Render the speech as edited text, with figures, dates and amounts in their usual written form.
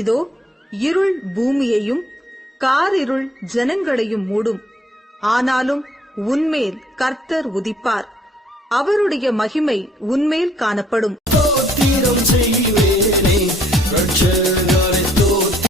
இதோ இருள் பூமியையும் காரிருள் ஜனங்களையும் மூடும். ஆனாலும் உன்மேல் கர்த்தர் உதிப்பார், அவருடைய மகிமை உன்மேல் காணப்படும்.